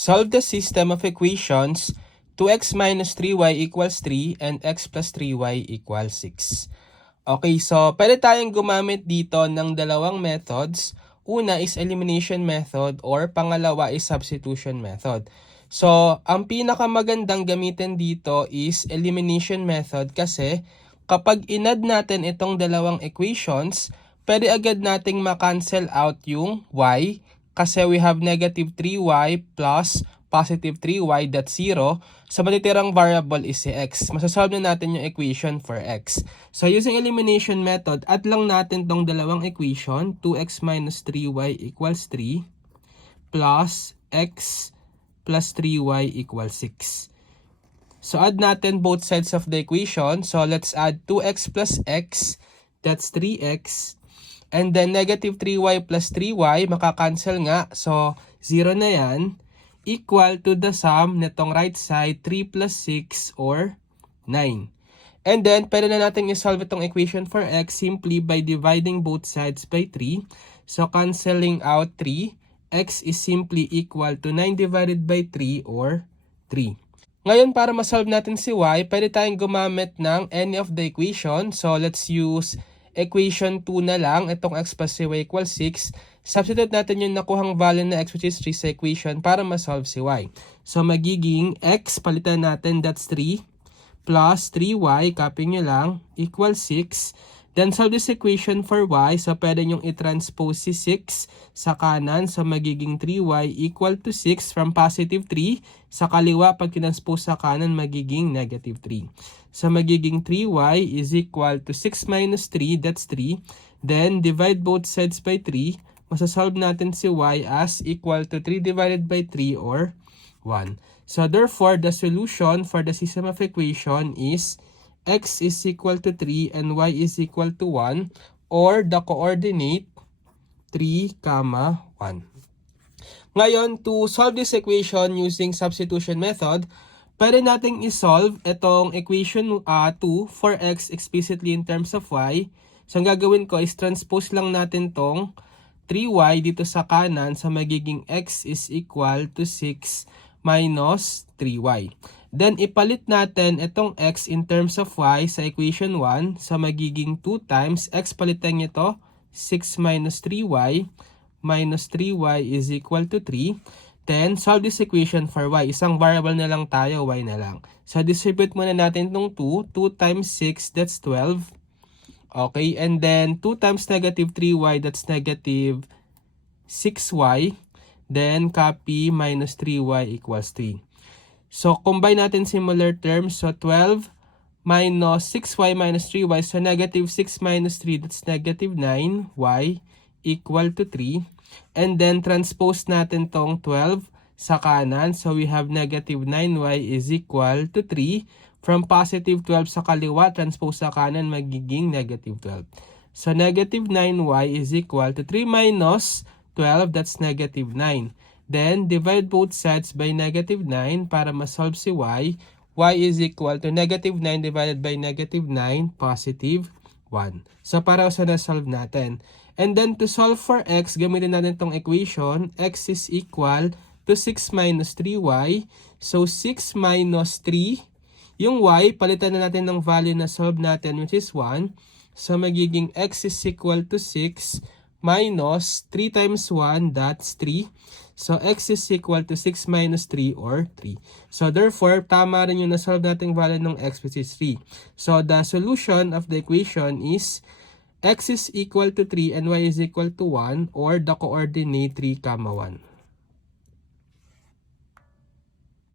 Solve the system of equations 2x minus 3y equals 3 and x plus 3y equals 6. Okay, so pwede tayong gumamit dito ng dalawang methods. Una is elimination method or pangalawa is substitution method. So, ang pinakamagandang gamitin dito is elimination method kasi kapag inad natin itong dalawang equations, pwede agad nating ma-cancel out yung y kasi we have negative 3y plus positive 3y, that's 0. So, matitirang variable is si x. Masasolve na natin yung equation for x. So, using elimination method, add lang natin tong dalawang equation, 2x minus 3y equals 3 plus x plus 3y equals 6. So, add natin both sides of the equation. So, let's add 2x plus x, that's 3x. And then, negative 3y plus 3y, makakancel nga. So, 0 na yan. Equal to the sum nitong right side, 3 plus 6 or 9. And then, pwede na natin isolve itong equation for x simply by dividing both sides by 3. So, cancelling out 3, x is simply equal to 9 divided by 3 or 3. Ngayon, para masolve natin si y, pwede tayong gumamit ng any of the equation. So, let's use equation 2 na lang, itong x plus 3y equals 6. Substitute natin yung nakuhang value na x which is 3 sa equation para ma-solve si y. So, magiging x, palitan natin, that's 3, plus 3y, copy nyo lang, equals 6. Then, solve this equation for y. So, pwede nyong i-transpose si 6 sa kanan. So, magiging 3y equal to 6 from positive 3. Sa kaliwa, pag tinranspose sa kanan, magiging negative 3. So, magiging 3y is equal to 6 minus 3, that's 3. Then, divide both sides by 3. Masasolve natin si y as equal to 3 divided by 3 or 1. So, therefore, the solution for the system of equation is x is equal to 3 and y is equal to 1, or the coordinate 3, 1. Ngayon, to solve this equation using substitution method, pwede nating isolve itong equation 2 for x explicitly in terms of y. So, ang gagawin ko is transpose lang natin tong 3y dito sa kanan, sa magiging x is equal to 6 minus 3y. Then, ipalit natin itong x in terms of y sa equation 1 sa magiging 2 times x, palitan nyo ito, 6 minus 3y is equal to 3. Then, solve this equation for y. Isang variable na lang tayo, y na lang. So, distribute muna natin itong 2. 2 times 6, that's 12. Okay, and then 2 times negative 3y, that's negative 6y. Then, copy minus 3y equals 3. So, combine natin similar terms. So, 12 minus 6y minus 3y. So, negative 6 minus 3, that's negative 9y equal to 3. And then, transpose natin tong 12 sa kanan. So, we have negative 9y is equal to 3. From positive 12 sa kaliwa, transpose sa kanan, magiging negative 12. So, negative 9y is equal to 3 minus 12, that's negative 9. Then, divide both sides by negative 9 para ma-solve si y. Y is equal to negative 9 divided by negative 9, positive 1. So, para sa na-solve natin. And then, to solve for x, gamitin natin itong equation. X is equal to 6 minus 3y. So, 6 minus 3. Yung y, palitan na natin ng value na solve natin, which is 1. So, magiging x is equal to 6 minus 3 times 1, that's 3. So, x is equal to 6 minus 3 or 3. So, therefore, tama rin yung na-solve nating value ng x, which is 3. So, the solution of the equation is x is equal to 3 and y is equal to 1, or the coordinate 3, 1.